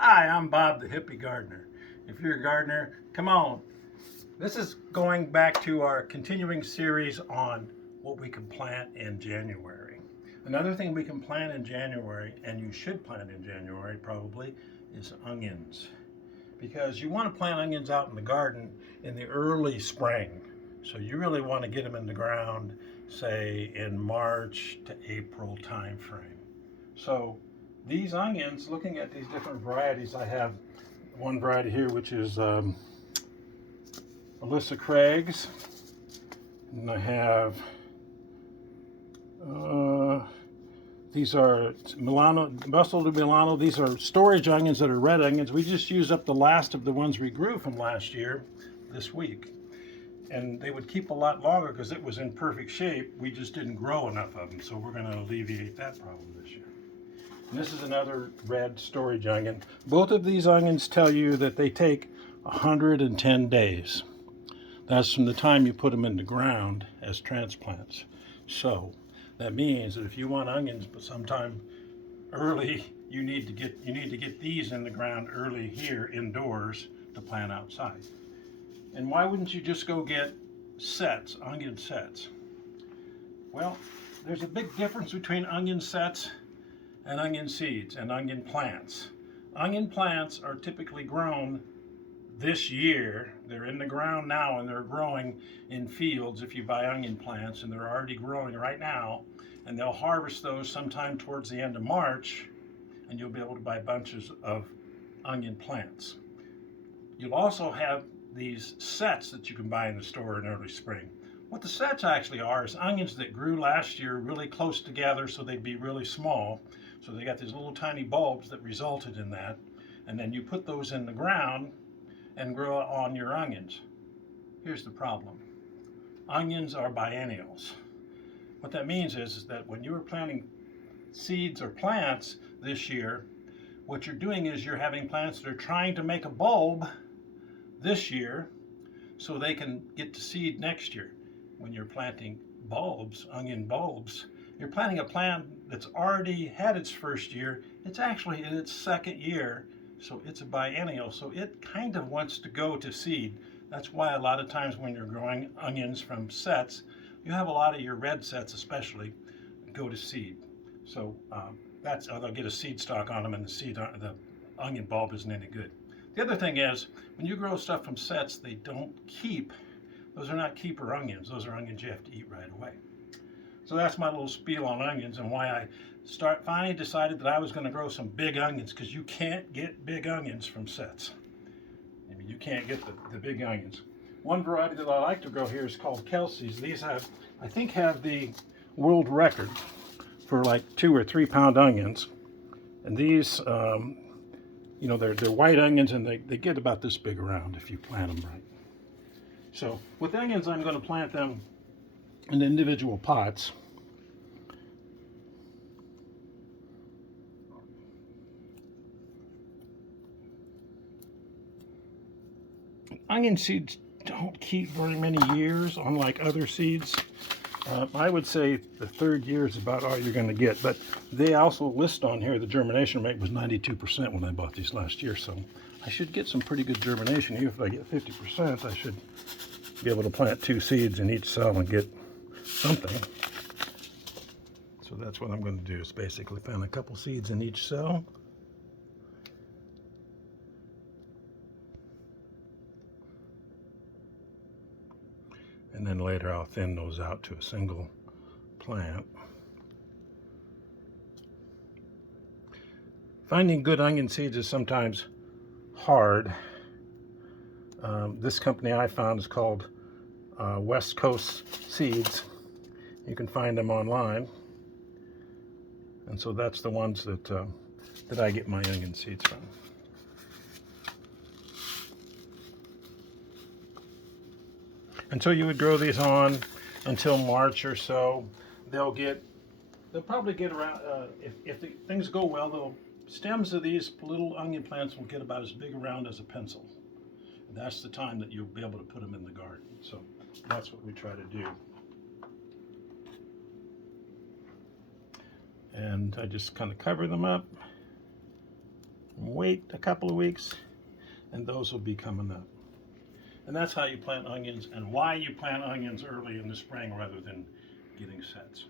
Hi, I'm Bob the Hippie Gardener. If you're a gardener, come on. This is going back to our continuing series on what we can plant in January. Another thing we can plant in January, and you should plant in January probably, is onions. Because you want to plant onions out in the garden in the early spring. So you really want to get them in the ground, say in March to April time frame. So these onions, looking at these different varieties, I have one variety here which is Alyssa Craig's, and I have these are Milano, Bustle de Milano. These are storage onions that are red onions. We just used up the last of the ones we grew from last year this week. And they would keep a lot longer because it was in perfect shape. We just didn't grow enough of them, so we're going to alleviate that problem this year. And this is another red storage onion. Both of these onions tell you that they take 110 days. That's from the time you put them in the ground as transplants. So that means that if you want onions, but sometime early, you need to get these in the ground early here indoors to plant outside. And why wouldn't you just go get sets, onion sets? Well, there's a big difference between onion sets and onion seeds and onion plants. Onion plants are typically grown this year. They're in the ground now and they're growing in fields if you buy onion plants, and they're already growing right now, and they'll harvest those sometime towards the end of March, and you'll be able to buy bunches of onion plants. You'll also have these sets that you can buy in the store in early spring. What the sets actually are is onions that grew last year really close together so they'd be really small. So they got these little tiny bulbs that resulted in that. And then you put those in the ground and grow on your onions. Here's the problem. Onions are biennials. What that means is that when you are planting seeds or plants this year, what you're doing is you're having plants that are trying to make a bulb this year so they can get to seed next year. When you're planting bulbs, onion bulbs, you're planting a plant that's already had its first year. It's actually in its second year, so it's a biennial, so it kind of wants to go to seed. That's why a lot of times when you're growing onions from sets, you have a lot of your red sets especially go to seed. So they'll get a seed stalk on them, and the onion bulb isn't any good. The other thing is, when you grow stuff from sets, they don't keep. Those are not keeper onions. Those are onions you have to eat right away. So that's my little spiel on onions and why I finally decided that I was going to grow some big onions, because you can't get big onions from sets. I mean, you can't get the big onions. One variety that I like to grow here is called Kelsey's. These have the world record for like 2 or 3 pound onions. And these, they're white onions, and they get about this big around if you plant them right. So with onions, I'm going to plant them in individual pots. Onion seeds don't keep very many years, unlike other seeds. I would say the 3rd year is about all you're going to get, but they also list on here the germination rate was 92% when I bought these last year, so I should get some pretty good germination. Even if I get 50%, I should be able to plant 2 seeds in each cell and get something. So that's what I'm going to do, is basically plant a couple seeds in each cell. And then later I'll thin those out to a single plant. Finding good onion seeds is sometimes hard. This company I found is called West Coast Seeds. You can find them online. And so that's the ones that I get my onion seeds from. And so you would grow these on until March or so. They'll probably get around, if things go well, the stems of these little onion plants will get about as big around as a pencil. And that's the time that you'll be able to put them in the garden. So that's what we try to do. And I just kind of cover them up, wait wait a couple of weeks, and those will be coming up. And that's how you plant onions and why you plant onions early in the spring rather than getting sets.